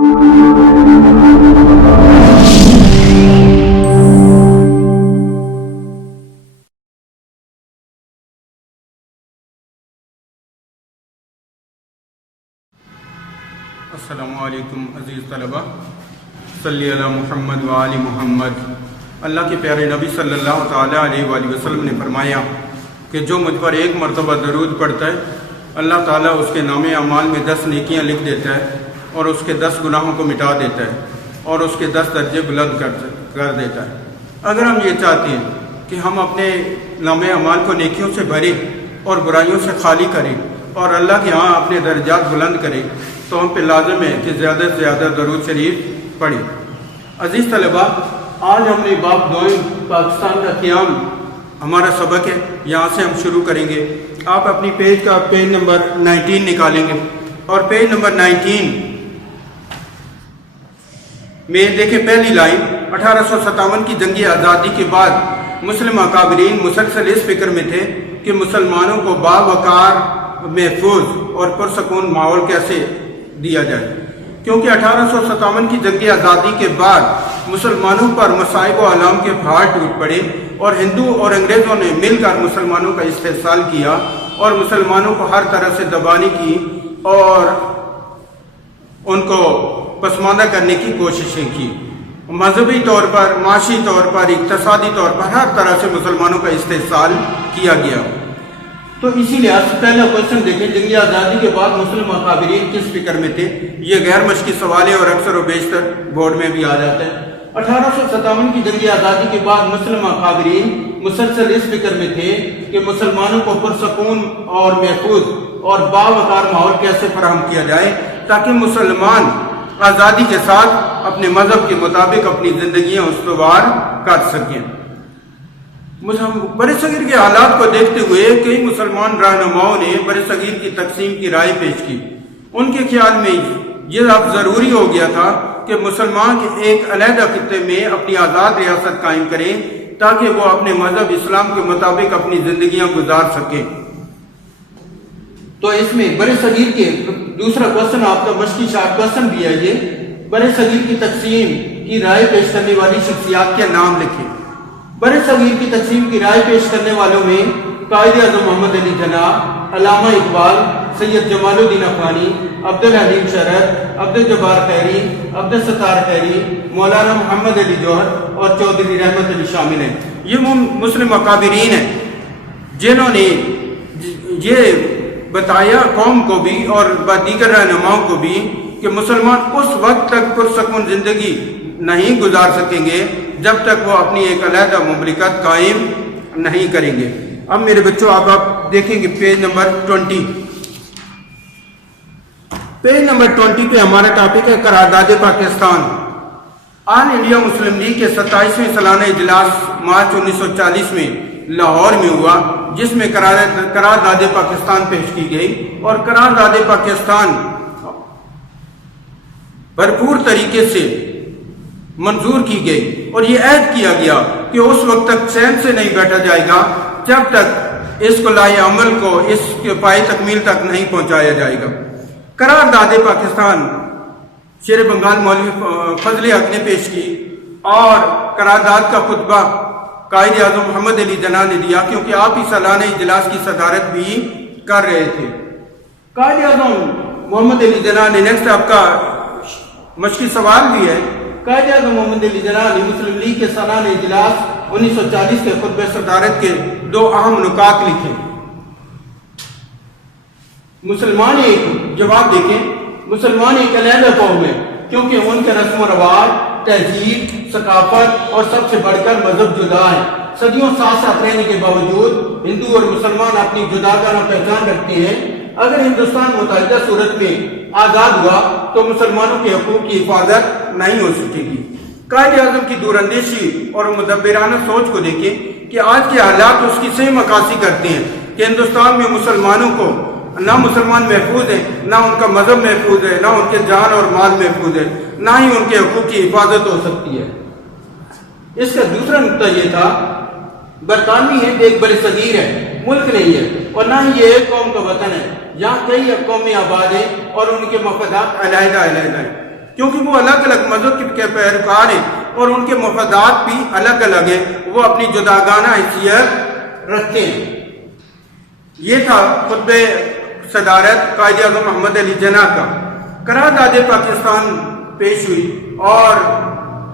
السلام علیکم عزیز طلبہ، صلی علی محمد و آل محمد۔ اللہ کے پیارے نبی صلی اللہ تعالیٰ علیہ وآلہ وسلم نے فرمایا کہ جو مجھ پر ایک مرتبہ درود پڑھتا ہے، اللہ تعالیٰ اس کے نام اعمال میں 10 نیکیاں لکھ دیتا ہے اور اس کے 10 گناہوں کو مٹا دیتا ہے اور اس کے 10 درجے بلند کر دیتا ہے۔ اگر ہم یہ چاہتے ہیں کہ ہم اپنے نام اعمال کو نیکیوں سے بھریں اور برائیوں سے خالی کریں اور اللہ کے ہاں اپنے درجات بلند کریں، تو ہم پہ لازم ہے کہ زیادہ سے زیادہ درود شریف پڑھیں۔ عزیز طلبہ، آج ہم نے باب دوئم پاکستان کا قیام ہمارا سبق ہے، یہاں سے ہم شروع کریں گے۔ آپ اپنی پیج نمبر 19 نکالیں گے اور پیج نمبر 19 میں دیکھیں پہلی لائن، 1857 کی جنگی آزادی کے بعد مسلم اکابرین مسلسل اس فکر میں تھے کہ مسلمانوں کو باوقار، محفوظ اور پرسکون ماحول کیسے دیا جائے، کیونکہ 1857 کی جنگی آزادی کے بعد مسلمانوں پر مصائب و آلام کے پہاڑ ٹوٹ پڑے اور ہندو اور انگریزوں نے مل کر مسلمانوں کا استحصال کیا اور مسلمانوں کو ہر طرح سے دبانے کی اور ان کو پسماندہ کرنے کی کوششیں کی۔ مذہبی طور پر، معاشی طور پر، اقتصادی طور پر ہر طرح سے مسلمانوں کا استحصال کیا گیا۔ تو اسی لحاظ سے پہلا کوشچن دیکھیں، جنگی آزادی کے بعد مسلم اکابرین کس فکر میں تھے؟ یہ غیر مشقی سوال ہے اور اکثر و بیشتر بورڈ میں بھی آ جاتا ہے۔ 1857 کی جنگی آزادی کے بعد مسلم اکابرین مسلسل اس فکر میں تھے کہ مسلمانوں کو پرسکون اور محفوظ اور باوقار ماحول کیسے فراہم کیا جائے تاکہ مسلمان آزادی کے ساتھ اپنے مذہب کے مطابق اپنی زندگیاں استوار کر سکیں۔ بر صغیر کے حالات کو دیکھتے ہوئے کئی مسلمان رہنماؤں نے بر صغیر کی تقسیم کی رائے پیش کی۔ ان کے خیال میں یہ اب ضروری ہو گیا تھا کہ مسلمان ایک علیحدہ خطے میں اپنی آزاد ریاست قائم کریں تاکہ وہ اپنے مذہب اسلام کے مطابق اپنی زندگیاں گزار سکیں۔ تو اس میں بر صغیر کے دوسرا کوشچن آپ کا مشقی شارٹ کوشچن بھی ہے، یہ بر صغیر کی تقسیم کی رائے پیش کرنے والی شخصیات کے نام لکھیں۔ بر صغیر کی تقسیم کی رائے پیش کرنے والوں میں قائد اعظم محمد علی جناح، علامہ اقبال، سید جمال الدین افغانی، عبدالحلیم شرد، عبدالجبار خیری، عبدالستار خیری، مولانا محمد علی جوہر اور چودھری رحمت علی شامل ہیں۔ یہ مسلم اکابرین ہیں جنہوں نے یہ بتایا قوم کو بھی اور دیگر رہنماؤں کو بھی کہ مسلمان اس وقت تک پرسکون زندگی نہیں گزار سکیں گے جب تک وہ اپنی ایک علیحدہ مملکت قائم نہیں کریں گے۔ اب میرے بچوں آپ دیکھیں گے پیج نمبر 20۔ پیج نمبر 20 پہ ہمارا ٹاپک ہے قرارداد پاکستان۔ آل انڈیا مسلم لیگ کے 27ویں سالانہ اجلاس مارچ 1940 میں لاہور میں ہوا، جس میں قرارداد پاکستان پیش کی گئی اور قرارداد پاکستان بھرپور طریقے سے منظور کی گئی اور یہ عہد کیا گیا کہ اس وقت تک چین سے نہیں بیٹھا جائے گا جب تک اس کو لائے عمل کو اس کے پائے تکمیل تک نہیں پہنچایا جائے گا۔ قرارداد پاکستان شیر بنگال مولوی فضل حق نے پیش کی اور قرارداد کا خطبہ قائد اعظم محمد علی جناح نے دیا، کیونکہ آپ ہی سالانہ اجلاس کی صدارت بھی کر رہے تھے۔ قائد اعظم محمد علی جناح نے نیکسٹ آپ کا مشقی سوال بھی ہے۔ قائد اعظم محمد علی جناح نے مسلم لیگ کے سالانہ اجلاس 1940 کے خطبہ صدارت کے 2 اہم نکات لکھے۔ مسلمان ایک جواب دیکھیں، مسلمان ایک علیحدہ قوم ہے کیونکہ ان کے رسم و رواج، تہذیب، ثقافت اور سب سے بڑھ کر مذہب جدا ہے۔ صدیوں ساتھ ساتھ رہنے کے باوجود ہندو اور مسلمان اپنی جداگانہ پہچان رکھتے ہیں۔ اگر ہندوستان متحدہ صورت میں آزاد ہوا تو مسلمانوں کے حقوق کی حفاظت نہیں ہو سکے گی۔ قائد اعظم کی دور اندیشی اور مدبرانہ سوچ کو دیکھیں کہ آج کے حالات اس کی صحیح عکاسی کرتے ہیں کہ ہندوستان میں مسلمانوں کو نہ مسلمان محفوظ ہیں، نہ ان کا مذہب محفوظ ہے، نہ ان کے جان اور مال محفوظ ہے، نہ ہی ان کے حقوق کی حفاظت ہو سکتی ہے۔ اس کا دوسرا نقطہ یہ تھا، برطانوی ہند ایک بر صغیر ہے، ملک نہیں ہے، اور نہ ہی یہ ایک قوم کا وطن ہے۔ یہاں کئی قومیں آباد ہیں اور ان کے مفادات علیحدہ علیحدہ ہیں۔ کیونکہ وہ الگ الگ مذہب کے پیروکار ہیں اور ان کے مفادات بھی الگ الگ ہیں، وہ اپنی جداگانہ حیثیت رکھتے ہیں۔ یہ تھا خطبہ صدارت قائد اعظم محمد علی جناح کا۔ قرارداد پاکستان پیش ہوئی اور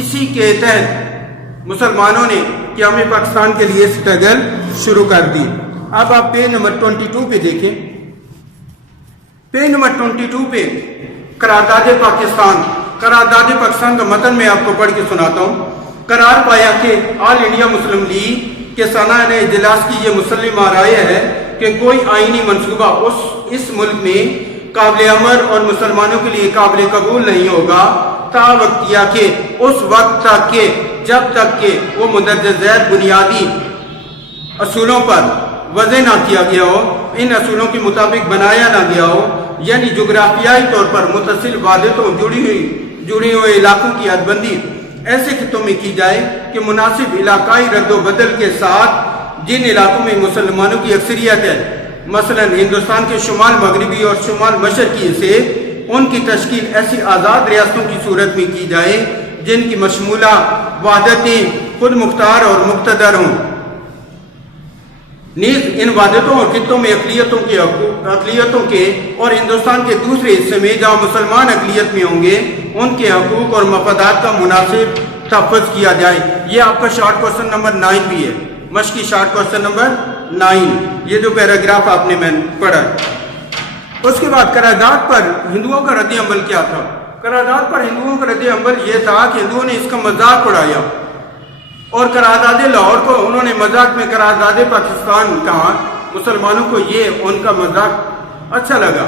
اسی کے تحت مسلمانوں نے قیام پاکستان کے لیے سٹرگل شروع کر دی۔ اب آپ پیج نمبر 22 پہ دیکھیں۔ پیج نمبر 22 پہ قرارداد پاکستان کا متن میں آپ کو پڑھ کے سناتا ہوں۔ قرار پایا کہ آل انڈیا مسلم لیگ کے سالانہ اجلاس کی یہ مسلمہ رائے ہے کہ کوئی آئینی منصوبہ اس ملک میں قابل عمل اور مسلمانوں کے لیے قابل قبول نہیں ہوگا تا وقت یا کہ اس وقت تک کہ جب تک کہ وہ مندرجہ ذیل بنیادی اصولوں پر وضع نہ کیا گیا ہو، ان اصولوں کے مطابق بنایا نہ گیا ہو، یعنی جغرافیائی طور پر متصل وحدتوں جڑی ہوئے علاقوں کی حد بندی ایسے خطوں میں کی جائے کہ مناسب علاقائی رد و بدل کے ساتھ جن علاقوں میں مسلمانوں کی اکثریت ہے، مثلا ہندوستان کے شمال مغربی اور شمال مشرقی سے، ان کی تشکیل ایسی آزاد ریاستوں کی صورت میں کی جائے جن کی مشمولہ وحدتیں خود مختار اور مقتدر ہوں۔ نیز ان وحدتوں اور خطوں میں اقلیتوں کے اور ہندوستان کے دوسرے حصے میں جہاں مسلمان اقلیت میں ہوں گے ان کے حقوق اور مفادات کا مناسب تحفظ کیا جائے۔ یہ آپ کا شارٹ کوسچن نمبر 9 بھی ہے، مشقی شارٹ کوسچن نمبر 9، یہ جو پیراگراف آپ نے میں پڑھا۔ اس کے بعد قرارداد پر ہندوؤں کا رد عمل کیا تھا؟ قرارداد پر ہندوؤں کا رد عمل یہ تھا کہ ہندوؤں نے اس کا مذاق اڑایا اور قرارداد لاہور کو انہوں نے مذاق میں قرارداد پاکستان کہا۔ مسلمانوں کو یہ ان کا مذاق اچھا لگا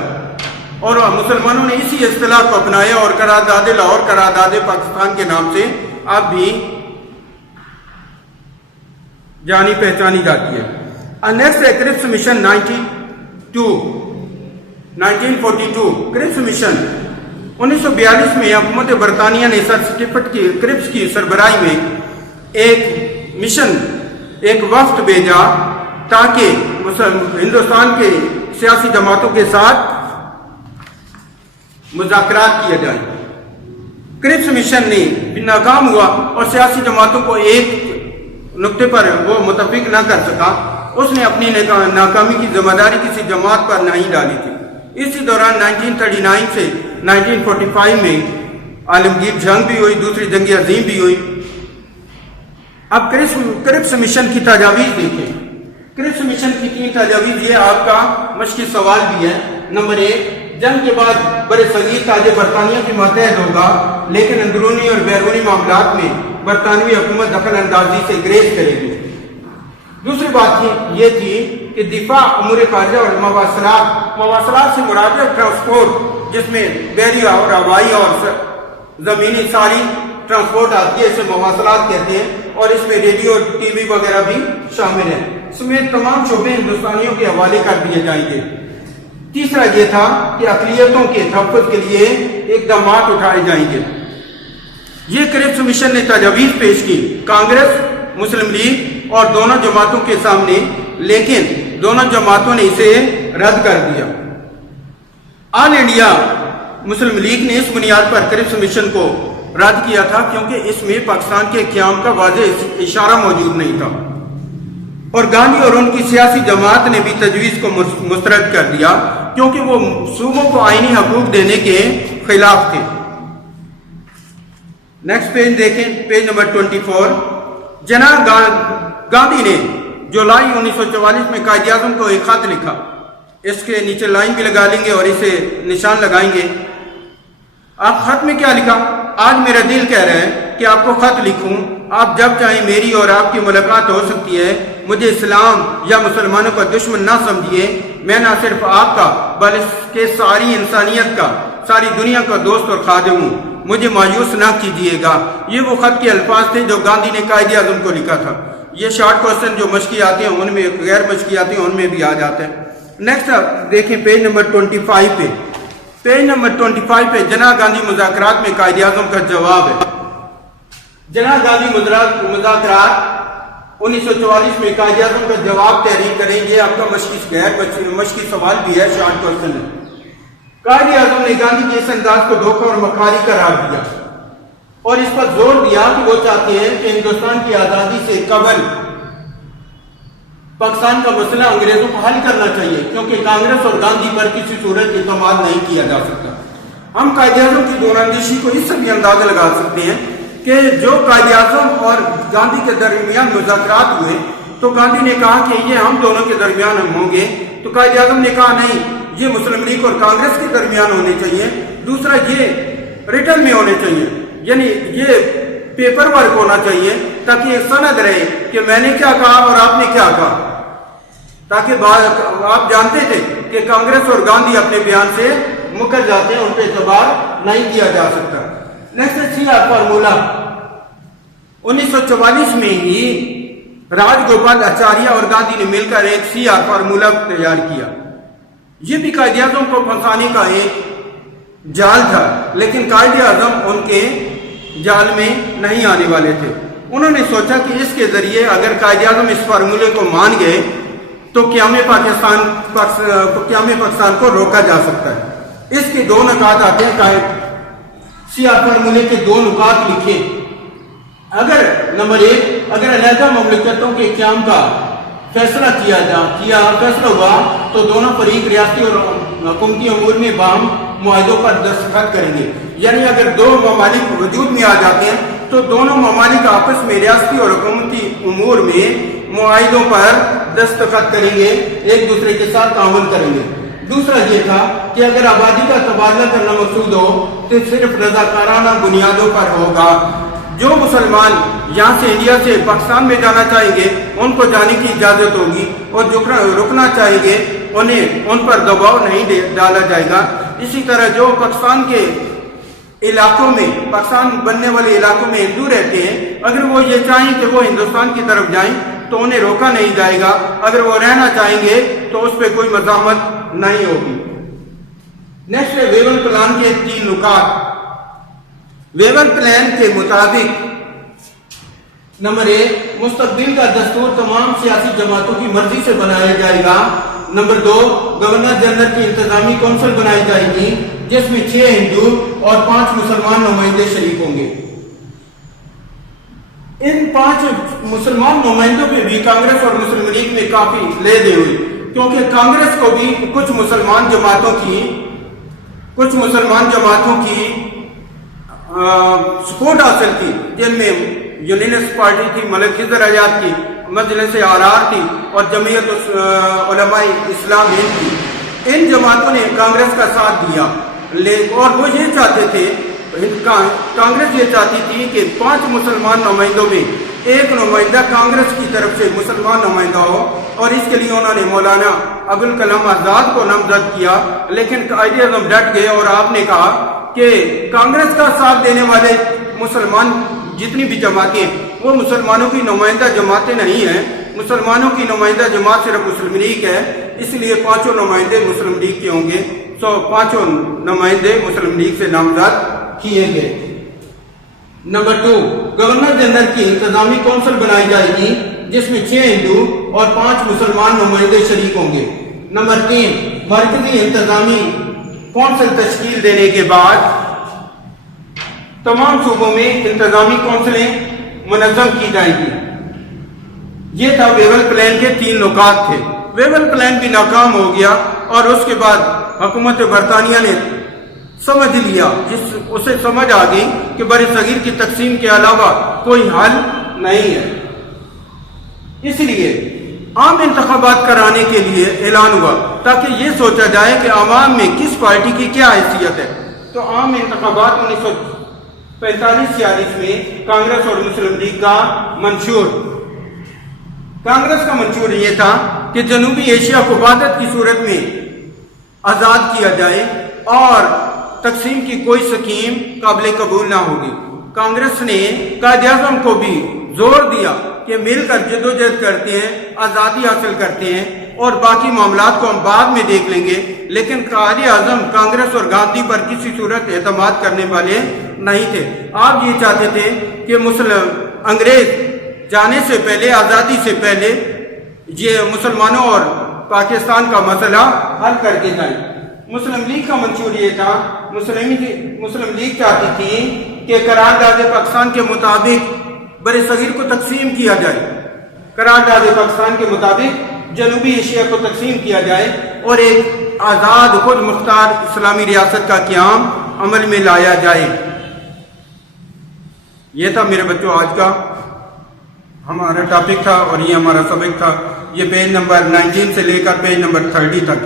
اور مسلمانوں نے اسی اصطلاح کو اپنایا اور قرارداد لاہور قرارداد پاکستان کے نام سے اب بھی جانی پہچانی جاتی ہے۔ نیکسٹ ہے کرپس مشن 1942 کرپس مشن 1942 میں حکومت برطانیہ نے سر سٹیفٹ کی کرپس کی سربراہی میں ایک وفد بھیجا تاکہ ہندوستان کے سیاسی جماعتوں کے ساتھ مذاکرات کیا جائے۔ کرپس مشن نے ناکام ہوا اور سیاسی جماعتوں کو ایک نقطے پر وہ متفق نہ کر سکا۔ اس نے اپنی ناکامی کی ذمہ داری کسی جماعت پر نہیں ڈالی تھی۔ اسی دوران 1939 سے 1945 میں عالمگیر جنگ بھی ہوئی، دوسری جنگ عظیم بھی ہوئی۔ اب کرپس مشن کی تجاویز دیکھیں۔ کرپس مشن کی 3 تجاویز، یہ آپ کا مشقی سوال بھی ہے۔ نمبر 1، جنگ کے بعد برے صغیر تاج برطانیہ کے ماتحت ہوگا لیکن اندرونی اور بیرونی معاملات میں برطانوی حکومت دخل اندازی سے گریز کرے گی۔ دوسری بات یہ تھی کہ دفاع، امور خارجہ اور مواصلات سے مراد ٹرانسپورٹ، جس میں بحری اور ہوائی اور زمینی ساری ٹرانسپورٹ آتی ہے، اسے مواصلات کہتے ہیں، اور اس میں ریڈیو ٹی وی وغیرہ بھی شامل ہیں۔ اس میں تمام شعبے ہندوستانیوں کے حوالے کر دیے جائیں گے۔ تیسرا یہ تھا کہ اقلیتوں کے تحفظ کے لیے اقدامات اٹھائے جائیں گے۔ یہ کرپس مشن نے تجاویز پیش کی کانگریس، مسلم لیگ اور دونوں جماعتوں کے سامنے، لیکن دونوں جماعتوں نے اسے رد کر دیا۔ آل انڈیا مسلم لیگ نے اس بنیاد پر کرپس مشن کو رد کیا تھا کیونکہ اس میں پاکستان کے قیام کا واضح اشارہ موجود نہیں تھا، اور گاندھی اور ان کی سیاسی جماعت نے بھی تجویز کو مسترد کر دیا کیونکہ وہ صوبوں کو آئینی حقوق دینے کے خلاف تھے۔ نیکسٹ پیج دیکھیں، پیج نمبر 24۔ جناب گاندھی نے جولائی 1944 میں قائد اعظم کو ایک خط لکھا۔ اس کے نیچے لائن بھی لگا لیں گے اور اسے نشان لگائیں گے۔ آپ خط میں کیا لکھا؟ آج میرا دل کہہ رہا ہے کہ آپ کو خط لکھوں، آپ جب چاہیں میری اور آپ کی ملاقات ہو سکتی ہے۔ مجھے اسلام یا مسلمانوں کا دشمن نہ سمجھیے، میں نہ صرف آپ کا بلکہ ساری انسانیت کا، ساری دنیا کا دوست اور خادم ہوں، مجھے مایوس نہ کیجیے گا۔ یہ وہ خط کے الفاظ تھے جو گاندھی نے قائد اعظم کو لکھا تھا۔ یہ شارٹ کوسچن جو مشقی آتے ہیں ان میں، غیر مشقی آتے ہیں ان میں بھی آ جاتے ہیں۔ نیکسٹ دیکھیں پیج نمبر 25 پہ۔ پیج نمبر 25 پہ جناب گاندھی مذاکرات میں قائد اعظم کا جواب ہے۔ جناب گاندھی مذاکرات 1944 میں قائد اعظم کا جواب تحریر کریں گے۔ آپ کا مشقی سوال بھی ہے، شارٹ کوسچن ہے۔ قائد اعظم نے گاندھی کے اس انداز کو دھوکہ اور مکاری قرار دیا اور اس پر زور دیا کہ وہ چاہتے ہیں کہ ہندوستان کی آزادی سے قبل پاکستان کا مسئلہ انگریزوں کو حل کرنا چاہیے، کیونکہ کانگریس اور گاندھی پر کسی صورت اعتماد نہیں کیا جا سکتا۔ ہم قائد اعظم کی دور اندیشی کو اس سے بھی اندازہ لگا سکتے ہیں کہ جو قائد اعظم اور گاندھی کے درمیان مذاکرات ہوئے تو گاندھی نے کہا کہ یہ ہم دونوں کے درمیان ہوں گے، تو قائد اعظم نے کہا نہیں، یہ مسلم لیگ اور کانگریس کے درمیان ہونے چاہیے، دوسرا یہ ریٹن میں ہونے چاہیے، یعنی یہ پیپر ورک ہونا چاہیے تاکہ ایک سند رہے کہ میں نے کیا کہا اور آپ نے کیا کہا، تاکہ آپ جانتے تھے کہ کانگریس اور گاندھی اپنے بیان سے مکر جاتے ہیں، ان پہ اعتبار نہیں کیا جا سکتا۔ نیکسٹ سی آر فارمولا 1944 میں ہی راج گوپال آچاریہ اور گاندھی نے مل کر ایک سی آر فارمولا تیار کیا۔ یہ بھی قائد اعظم کو پھنسانے کا ایک جال تھا، لیکن قائد اعظم ان کے جال میں نہیں آنے والے تھے۔ انہوں نے سوچا کہ اس کے ذریعے اگر قائد اعظم اس فارمولے کو مان گئے تو قیام پاکستان کو روکا جا سکتا ہے۔ اس کے دو نکات آتے ہیں، سی آر فارمولے کے دو نکات لکھے۔ اگر نمبر ایک، اگر علیحدہ مملکتوں کے قیام کا فیصلہ فیصلہ ہوا تو دونوں فریق ریاستی اور حکومتی امور میں باہم معاہدوں پر دستخط کریں گے، یعنی اگر دو ممالک وجود میں آ جاتے ہیں تو دونوں ممالک آپس میں ریاستی اور حکومتی امور میں معاہدوں پر دستخط کریں گے، ایک دوسرے کے ساتھ تعاون کریں گے۔ دوسرا یہ تھا کہ اگر آبادی کا تبادلہ کرنا مقصود ہو تو صرف رضاکارانہ بنیادوں پر ہوگا۔ جو مسلمان یہاں سے انڈیا سے پاکستان میں جانا چاہیں گے ان کو جانے کی اجازت ہوگی، اور جو رکنا چاہیں گے ان پر دباؤ نہیں ڈالا جائے گا۔ اسی طرح جو پاکستان کے علاقوں میں، پاکستان بننے والے علاقوں میں ہندو رہتے ہیں، اگر وہ یہ چاہیں کہ وہ ہندوستان کی طرف جائیں تو انہیں روکا نہیں جائے گا، اگر وہ رہنا چاہیں گے تو اس پہ کوئی مزاحمت نہیں ہوگی۔ نیکسٹ ہے ویول پلان کے 3 نکات۔ ویول پلان کے مطابق نمبر 1، مستقبل کا دستور تمام سیاسی جماعتوں کی مرضی سے بنایا جائے گا۔ نمبر 2، گورنر جنرل کی انتظامی کونسل بنائی جائے گی جس میں 6 ہندو اور 5 مسلمان نمائندے شریک ہوں گے۔ ان 5 مسلمان نمائندوں پہ بھی کانگریس اور مسلم لیگ میں کافی لے دے ہوئی، کیونکہ کانگریس کو بھی کچھ مسلمان جماعتوں کی سپورٹ حاصل کی، جن میں یونینسٹ پارٹی تھی، ملک خضر آزاد کی، مجلس آرار تھی اور جمعیت علماء اسلام ہند تھی۔ ان جماعتوں نے کانگریس کا ساتھ دیا، اور وہ یہ چاہتے تھے، کانگریس یہ چاہتی تھی کہ 5 مسلمان نمائندوں میں ایک نمائندہ کانگریس کی طرف سے مسلمان نمائندہ ہو، اور اس کے لیے انہوں نے مولانا ابوالکلام آزاد کو نامزد کیا، لیکن قائد اعظم ڈٹ گئے اور آپ نے کہا کہ کانگریس کا ساتھ دینے والے مسلمان جتنی بھی جماعتیں ہیں وہ مسلمانوں کی نمائندہ جماعتیں نہیں ہیں، مسلمانوں کی نمائندہ جماعت صرف مسلم لیگ ہے، اس لیے 5 نمائندے مسلم لیگ کے ہوں گے، 5 نمائندے مسلم لیگ سے نامزد کیے گئے۔ نمبر 2، گورنر جنرل کی انتظامی کونسل بنائی جائے گی جس میں 6 ہندو اور 5 مسلمان نمائندے شریک ہوں گے۔ نمبر 3، مرکزی انتظامی کونسل تشکیل دینے کے بعد تمام صوبوں میں انتظامی کونسلیں منظم کی جائیں گی۔ یہ تھا ویول پلان کے 3 نکات تھے۔ ویول پلان بھی ناکام ہو گیا اور اس کے بعد حکومت برطانیہ نے سمجھ لیا، اسے سمجھ آ گئی کہ بر صغیر کی تقسیم کے علاوہ کوئی حل نہیں ہے، اس لیے عام انتخابات کرانے کے لیے اعلان ہوا تاکہ یہ سوچا جائے کہ عوام میں کس پارٹی کی کیا حیثیت ہے۔ تو عام انتخابات 1945-46 میں کانگریس اور مسلم لیگ کا منشور، کانگریس کا منشور یہ تھا کہ جنوبی ایشیا کو وحدت کی صورت میں آزاد کیا جائے اور تقسیم کی کوئی سکیم قابل قبول نہ ہوگی۔ کانگریس نے قائد اعظم کو بھی زور دیا کہ مل کر جدوجہد کرتے ہیں، آزادی حاصل کرتے ہیں، اور باقی معاملات کو ہم بعد میں دیکھ لیں گے، لیکن قائد اعظم کانگریس اور گاندھی پر کسی صورت اعتماد کرنے والے نہیں تھے۔ آپ یہ چاہتے تھے کہ انگریز جانے سے پہلے، آزادی سے پہلے، یہ مسلمانوں اور پاکستان کا مسئلہ حل کر کے جائیں۔ مسلم لیگ کا منشور یہ تھا، مسلم لیگ چاہتی تھی کہ قرارداد پاکستان کے مطابق بر صغیر کو تقسیم کیا جائے، قرارداد پاکستان کے مطابق جنوبی ایشیا کو تقسیم کیا جائے اور ایک آزاد خود مختار اسلامی ریاست کا قیام عمل میں لایا جائے۔ یہ تھا میرے بچوں آج کا ہمارا ٹاپک تھا اور یہ ہمارا سبق تھا۔ یہ پیج نمبر 19 سے لے کر پیج نمبر 30 تک